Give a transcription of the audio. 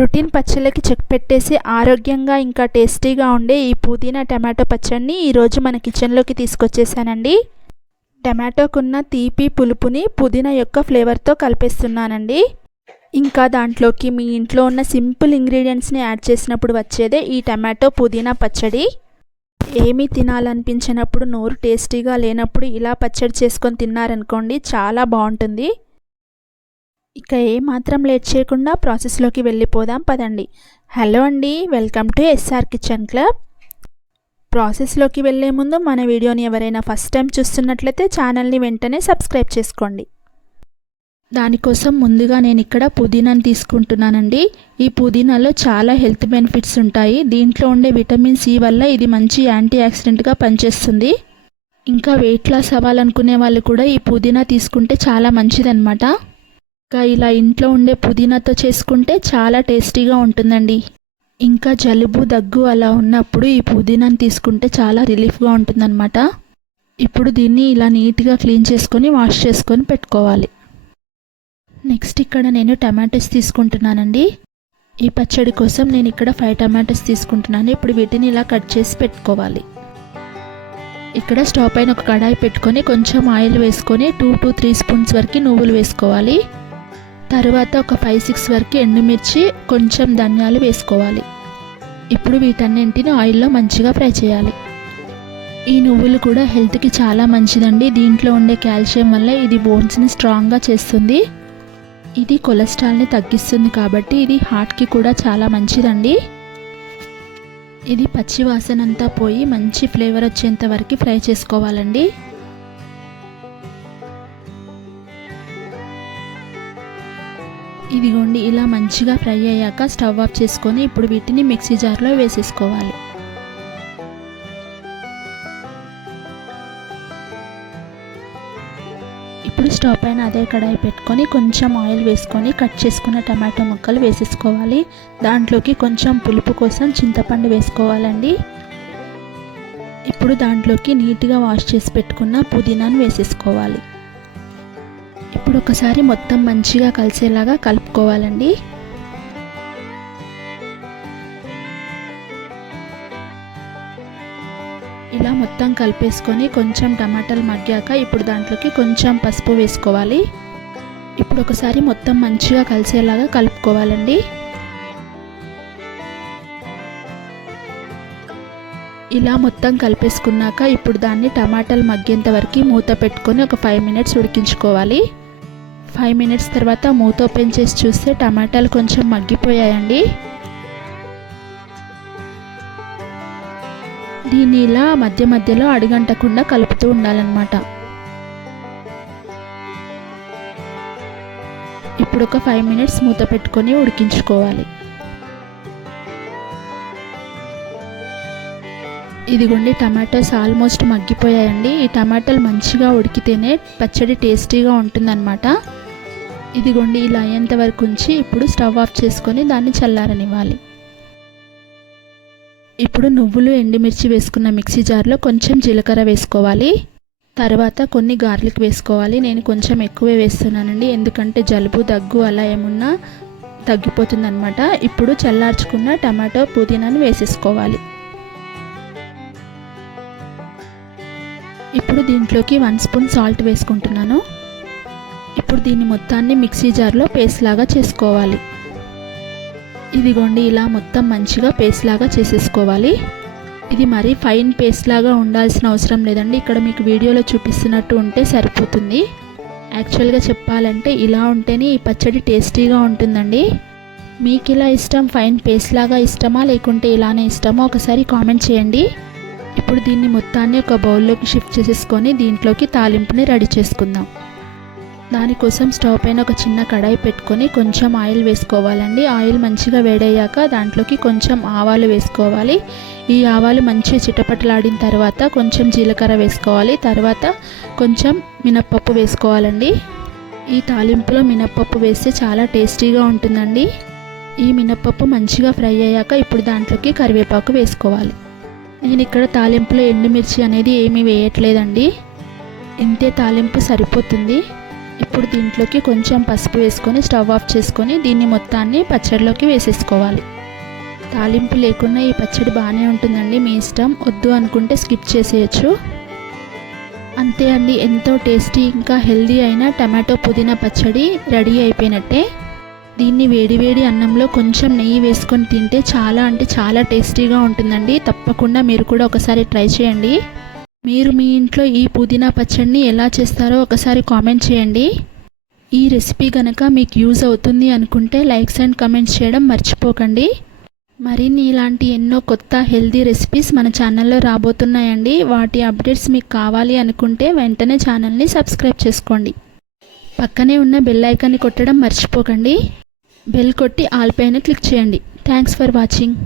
Routine పచ్చళ్ళకి check పెట్టేసి ఆరోగ్యంగా ఇంకా టేస్టీగా ఉండే ఈ పుదీనా టమాటో పచ్చడిని ఈరోజు మన కిచెన్లోకి తీసుకొచ్చేసానండి. టమాటోకున్న తీపి పులుపుని పుదీనా యొక్క ఫ్లేవర్తో కలిపేస్తున్నానండి. ఇంకా దాంట్లోకి మీ ఇంట్లో ఉన్న సింపుల్ ఇంగ్రీడియంట్స్ని యాడ్ చేసినప్పుడు వచ్చేదే ఈ టమాటో పుదీనా పచ్చడి. ఏమీ తినాలనిపించినప్పుడు నోరు టేస్టీగా లేనప్పుడు ఇలా పచ్చడి చేసుకొని తిన్నారనుకోండి చాలా బాగుంటుంది. ఇక ఏమాత్రం లేట్ చేయకుండా ప్రాసెస్లోకి వెళ్ళిపోదాం పదండి. హలో అండి welcome to S R kitchen club. ప్రాసెస్లోకి వెళ్ళే ముందు మన వీడియోని ఎవరైనా ఫస్ట్ టైం చూస్తున్నట్లయితే ఛానల్ని వెంటనే సబ్స్క్రైబ్ చేసుకోండి. దానికోసం ముందుగా నేను ఇక్కడ పుదీనాను తీసుకుంటున్నానండి. ఈ పుదీనాలో చాలా హెల్త్ బెనిఫిట్స్ ఉంటాయి. దీంట్లో ఉండే విటమిన్ సి వల్ల ఇది మంచి యాంటీ ఆక్సిడెంట్గా పనిచేస్తుంది. ఇంకా వెయిట్ లాస్ అవ్వాలనుకునే వాళ్ళు కూడా ఈ పుదీనా తీసుకుంటే చాలా మంచిదన్నమాట. ఇంకా ఇలా ఇంట్లో ఉండే పుదీనాతో చేసుకుంటే చాలా టేస్టీగా ఉంటుందండి. ఇంకా జలుబు దగ్గు అలా ఉన్నప్పుడు ఈ పుదీనాని తీసుకుంటే చాలా రిలీఫ్గా ఉంటుందన్నమాట. ఇప్పుడు దీన్ని ఇలా నీట్గా క్లీన్ చేసుకొని వాష్ చేసుకొని పెట్టుకోవాలి. నెక్స్ట్ ఇక్కడ నేను టమాటోస్ తీసుకుంటున్నానండి. ఈ పచ్చడి కోసం నేను ఇక్కడ ఫైవ్ టమాటోస్ తీసుకుంటున్నాను. ఇప్పుడు వీటిని ఇలా కట్ చేసి పెట్టుకోవాలి. ఇక్కడ స్టవ్ పైన ఒక కడాయి పెట్టుకొని కొంచెం ఆయిల్ వేసుకొని టూ టు త్రీ స్పూన్స్ వరకు నువ్వులు వేసుకోవాలి. తర్వాత ఒక ఫైవ్ సిక్స్ వరకు ఎండుమిర్చి కొంచెం ధనియాలు వేసుకోవాలి. ఇప్పుడు వీటన్నింటిని ఆయిల్లో మంచిగా ఫ్రై చేయాలి. ఈ నువ్వులు కూడా హెల్త్కి చాలా మంచిదండి. దీంట్లో ఉండే కాల్షియం వల్ల ఇది బోన్స్ని స్ట్రాంగ్గా చేస్తుంది. ఇది కొలెస్ట్రాల్ని తగ్గిస్తుంది కాబట్టి ఇది హార్ట్కి కూడా చాలా మంచిదండి. ఇది పచ్చి వాసనంతా పోయి మంచి ఫ్లేవర్ వచ్చేంత వరకు ఫ్రై చేసుకోవాలండి. ఇదిగోండి ఇలా మంచిగా ఫ్రై అయ్యాక స్టవ్ ఆఫ్ చేసుకొని ఇప్పుడు వీటిని మిక్సీ జార్లో వేసేసుకోవాలి. ఇప్పుడు స్టవ్ పైన అదే కడాయి పెట్టుకొని కొంచెం ఆయిల్ వేసుకొని కట్ చేసుకున్న టమాటో ముక్కలు వేసేసుకోవాలి. దాంట్లోకి కొంచెం పులుపు కోసం చింతపండు వేసుకోవాలండి. ఇప్పుడు దాంట్లోకి నీట్గా వాష్ చేసి పెట్టుకున్న పుదీనాను వేసేసుకోవాలి. ఇప్పుడు ఒకసారి మొత్తం మంచిగా కలిసేలాగా కలుపుకోవాలండి. ఇలా మొత్తం కలిపేసుకొని కొంచెం టమాటాలు మగ్గాక ఇప్పుడు దాంట్లోకి కొంచెం పసుపు వేసుకోవాలి. ఇప్పుడు ఒకసారి మొత్తం మంచిగా కలిసేలాగా కలుపుకోవాలండి. ఇలా మొత్తం కలిపేసుకున్నాక ఇప్పుడు దాన్ని టమాటాలు మగ్గేంత వరకు మూత పెట్టుకొని ఒక ఫైవ్ మినిట్స్ ఉడికించుకోవాలి. ఫైవ్ మినిట్స్ తర్వాత మూత ఓపెన్ చేసి చూస్తే టమాటాలు కొంచెం మగ్గిపోయాయండి. దీన్ని ఇలా మధ్య మధ్యలో అడుగంటకుండా కలుపుతూ ఉండాలన్నమాట. ఇప్పుడు ఒక ఫైవ్ మినిట్స్ మూత పెట్టుకొని ఉడికించుకోవాలి. ఇదిగోండి టమాటోస్ ఆల్మోస్ట్ మగ్గిపోయాయండి. ఈ టమాటాలు మంచిగా ఉడికితేనే పచ్చడి టేస్టీగా ఉంటుందన్నమాట. ఇదిగోండి ఇలా అయ్యేంత వరకు ఉంచి ఇప్పుడు స్టవ్ ఆఫ్ చేసుకొని దాన్ని చల్లారనివ్వాలి. ఇప్పుడు నువ్వులు ఎండుమిర్చి వేసుకున్న మిక్సీ జార్లో కొంచెం జీలకర్ర వేసుకోవాలి. తర్వాత కొన్ని గార్లిక్ వేసుకోవాలి. నేను కొంచెం ఎక్కువే వేస్తున్నానండి. ఎందుకంటే జలుబు దగ్గు అలా ఏమున్నా తగ్గిపోతుందన్నమాట. ఇప్పుడు చల్లార్చుకున్న టమాటో పుదీనాను వేసేసుకోవాలి. ఇప్పుడు దీంట్లోకి వన్ స్పూన్ సాల్ట్ వేసుకుంటున్నాను. ఇప్పుడు దీన్ని మొత్తాన్ని మిక్సీ జార్లో పేస్ట్ లాగా చేసుకోవాలి. ఇదిగోండి ఇలా మొత్తం మంచిగా పేస్ట్ లాగా చేసేసుకోవాలి. ఇది మరీ ఫైన్ పేస్ట్ లాగా ఉండాల్సిన అవసరం లేదండి. ఇక్కడ మీకు వీడియోలో చూపిస్తున్నట్టు ఉంటే సరిపోతుంది. యాక్చువల్గా చెప్పాలంటే ఇలా ఉంటేనే ఈ పచ్చడి టేస్టీగా ఉంటుందండి. మీకు ఇలా ఇష్టం ఫైన్ పేస్ట్ లాగా ఇష్టమా లేకుంటే ఇలానే ఇష్టమా ఒకసారి కామెంట్ చేయండి. ఇప్పుడు దీన్ని మొత్తాన్ని ఒక బౌల్లోకి షిఫ్ట్ చేసేసుకొని దీంట్లోకి తాలింపుని రెడీ చేసుకుందాం. దానికోసం స్టవ్ పైన ఒక చిన్న కడాయి పెట్టుకొని కొంచెం ఆయిల్ వేసుకోవాలండి. ఆయిల్ మంచిగా వేడయ్యాక దాంట్లోకి కొంచెం ఆవాలు వేసుకోవాలి. ఈ ఆవాలు మంచిగా చిటపటలాడిన తర్వాత కొంచెం జీలకర్ర వేసుకోవాలి. తర్వాత కొంచెం మినప్పప్పు వేసుకోవాలండి. ఈ తాలింపులో మినప్పప్పు వేస్తే చాలా టేస్టీగా ఉంటుందండి. ఈ మినప్పప్పు మంచిగా ఫ్రై అయ్యాక ఇప్పుడు దాంట్లోకి కరివేపాకు వేసుకోవాలి. నేను ఇక్కడ తాలింపులో ఎండుమిర్చి అనేది ఏమీ వేయట్లేదండి. ఇంతే తాలింపు సరిపోతుంది. ఇప్పుడు దీంట్లోకి కొంచెం పసుపు వేసుకొని స్టవ్ ఆఫ్ చేసుకొని దీన్ని మొత్తాన్ని పచ్చడిలోకి వేసేసుకోవాలి. తాలింపు లేకుండా ఈ పచ్చడి బాగానే ఉంటుందండి మీ ఇష్టం. వద్దు అనుకుంటే స్కిప్ చేసేయచ్చు. అంతే అండి ఎంతో టేస్టీ ఇంకా హెల్దీ అయిన టమాటో పుదీనా పచ్చడి రెడీ అయిపోయినట్టే. దీన్ని వేడివేడి అన్నంలో కొంచెం నెయ్యి వేసుకొని తింటే చాలా అంటే చాలా టేస్టీగా ఉంటుందండి. తప్పకుండా మీరు కూడా ఒకసారి ట్రై చేయండి. మీరు మీ ఇంట్లో ఈ పుదీనా పచ్చడిని ఎలా చేస్తారో ఒకసారి కామెంట్ చేయండి. ఈ రెసిపీ కనుక మీకు యూజ్ అవుతుంది అనుకుంటే లైక్స్ అండ్ కమెంట్స్ చేయడం మర్చిపోకండి. మరిన్ని ఇలాంటి ఎన్నో కొత్త హెల్దీ రెసిపీస్ మన ఛానల్లో రాబోతున్నాయండి. వాటి అప్డేట్స్ మీకు కావాలి అనుకుంటే వెంటనే ఛానల్ని సబ్స్క్రైబ్ చేసుకోండి. పక్కనే ఉన్న బెల్ ఐకాన్ని కొట్టడం మర్చిపోకండి. బెల్ కొట్టి ఆల్ పైన క్లిక్ చేయండి. Thanks for watching.